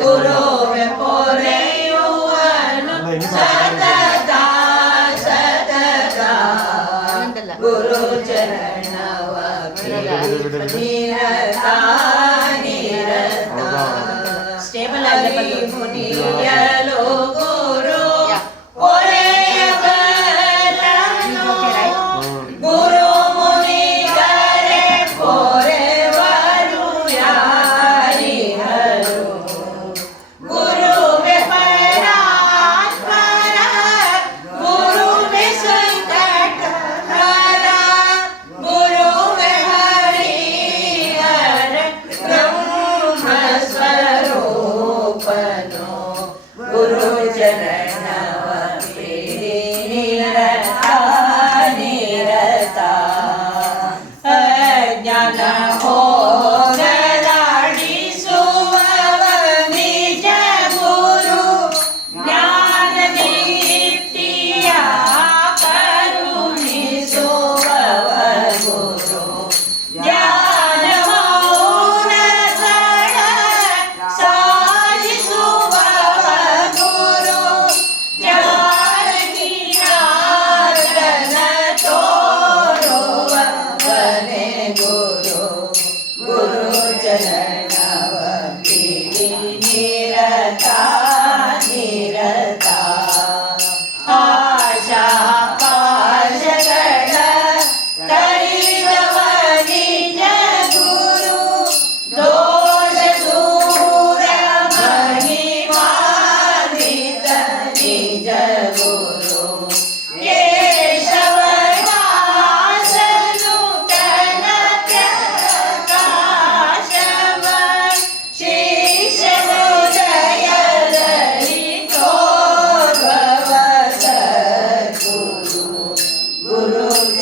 ഗുരുവെ പോരെയുവനും സതത സതത ഗുരു ചരണവ നിരത stable ആയി മുനിയലോ Siena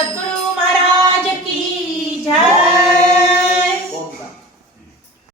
सद्गुरु